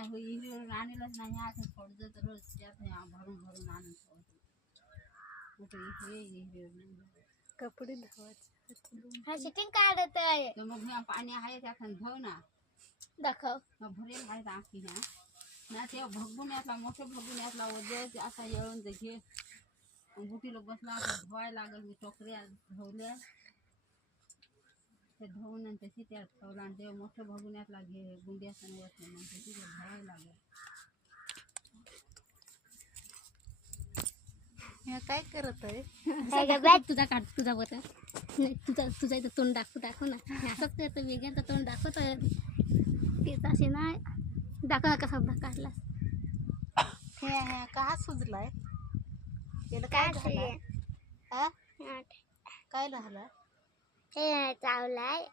नाही हिरीवरून आणलंच नाही असं थोडं तर रोज त्यात भरून भरून आणून ठेवतो कुठे हिरीवरून कपडे धुवायचे हा शिटिंग काढत आहे तर मग ह्या पाणी आहे त्यातून धुव ना दाखव मग भरेल आहेत आखी ह्या ना ते भगून यातला मोठे भगून यातला वजन असा येऊन ते घे बुटीला बसला असं धुवायला लागल मी टोकऱ्या धुवल्या ते धुवून आणि त्याची त्यात ठेवला आणि ते मोठं भगून यातला घे गुंड्या सण येत नाही मग त्याची ते धुवायला लागल काय करत आहे तुझा काढ तुझा बता नाही तुझा इथं तोंड दाखव ना असंच करतो वेगळ्यांचं तोंड दाखवतोय तेच असे नाही दाखव कसा काढला का सुजलाय त्याला काय झालं काय झालं चावलाय